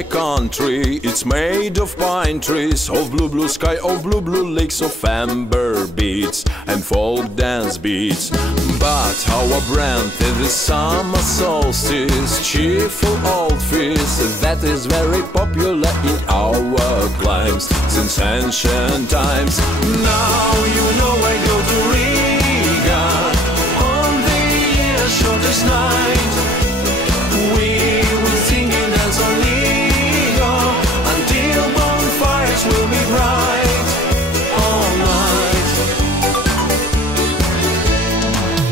my country. It's made of pine trees, of blue, blue sky, of blue, blue lakes, of amber beads and folk dance beats. But our brand is the summer solstice, cheerful old feast that is very popular in our climes since ancient times. Now you know I go to Riga on the year's shortest night. We will sing and dance on Ligo until bonfires will be bright all night.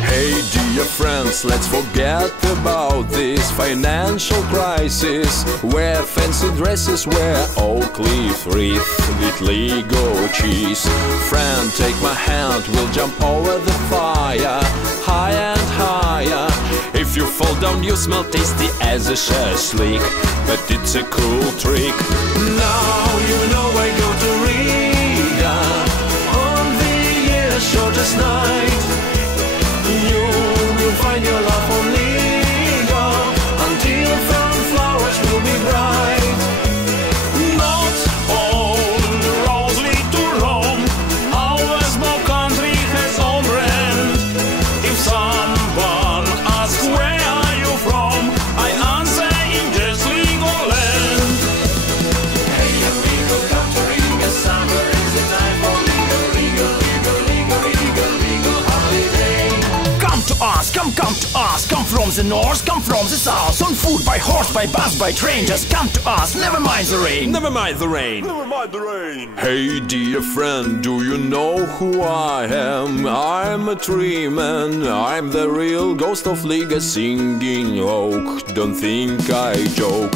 Hey dear friends, let's forget about this financial crisis. Wear fancy dresses, wear oak leaf wreath with Lego cheese. Friend, take my hand, we'll jump over the fire, higher and higher. If you fall down, you smell tasty as a shashlik, but it's a cool trick. Now you know I go to Riga on the year's shortest night. You will find your love on Ligo until flowers will be bright. Not all the roads lead to Rome. Our small country has own brand. If someone asks where are you from, I answer in just Legoland. Hey amigo, come to Riga. Summer is the time for Ligo, Ligo, Ligo, Ligo, Ligo, Ligo holiday. Come to us, come to us. Come from the north, come from the south. On foot, by horse, by bus, by train. Just come to us, never mind the rain. Never mind the rain. Never mind the rain. Hey dear friend, do you know who I am? I'm a tree man, I'm the real ghost of Liga singing oak. Don't think I joke.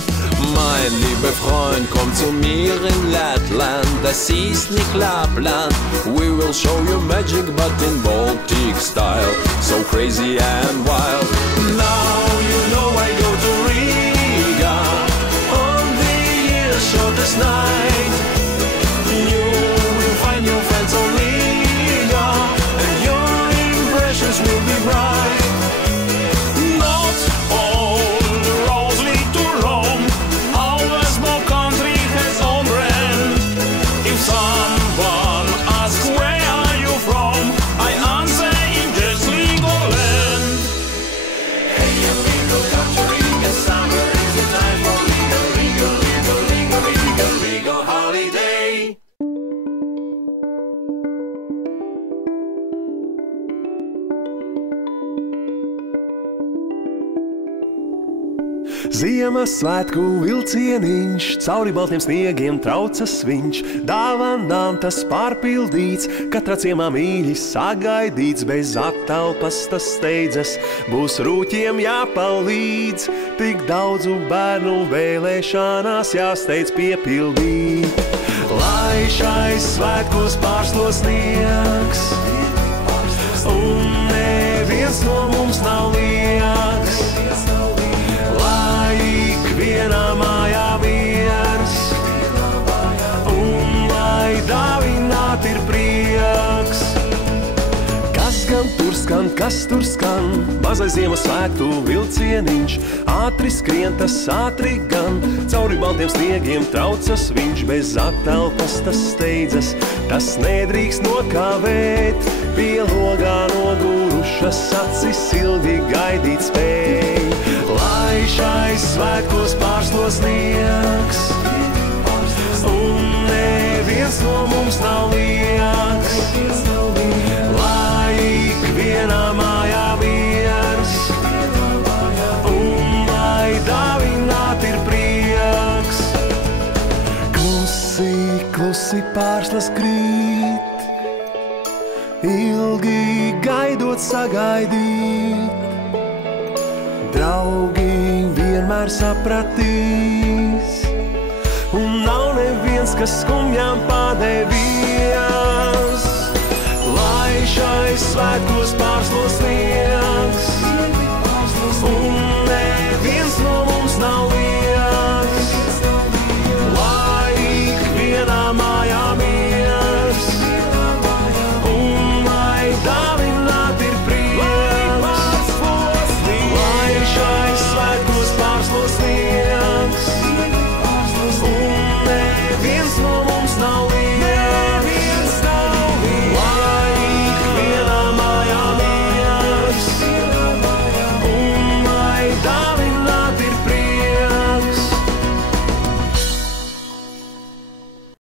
Mein lieber Freund, komm zu mir in Lappland. Das ist nicht Lappland. We will show you magic but in Baltic style, so crazy and wild. Now you know I go to Riga on the year's shortest night. You will find your friends on Liga and your impressions will be bright. Not all the roads lead to Rome. Our small country has own brand. If someone asks where are you from, I answer in just Legoland. Hey amigo, come to Riga. Summer is the time for Ligo, Ligo, Ligo, Ligo, Ligo, Ligo holiday. Ziemassvētku vilcieniņš, cauri baltiem sniegiem traucas viņš, dāvanām tas pārpildīts, katrā ciemā mīļi sagaidīts, bez attelpas tas steidzas, būs rūķiem jāpalīdz, tik daudzu bērnu vēlēšanās jāsteidz piepildīt. Lai šais svētkos pārslo sniegs, un neviens no mums nav lieks. Ikvienā mājā miers, un lai dāvināt ir prieks. Kas gan tur skan, kas tur skan, mazais Ziemassvētku vilcieniņš, ātri skrien tas ātri gan, cauri baltiem sniegiem traucas viņš, bez attelpas tas steidzas, tas nedrīkst nokavēt, pie logā nogurušas acis ilgi gaidīt spēj. Lai šais svētkos pārslo sniegs, un neviens no mums nav lieks. Lai ikvienā mājā miers, un lai dāvināt ir prieks. Klusi, klusi pārslas krīt, ilgi gaidot sagaidīt. Draugi vienmēr sapratīs, un nav neviens, kas skumjām padevies. Lai šais svētkos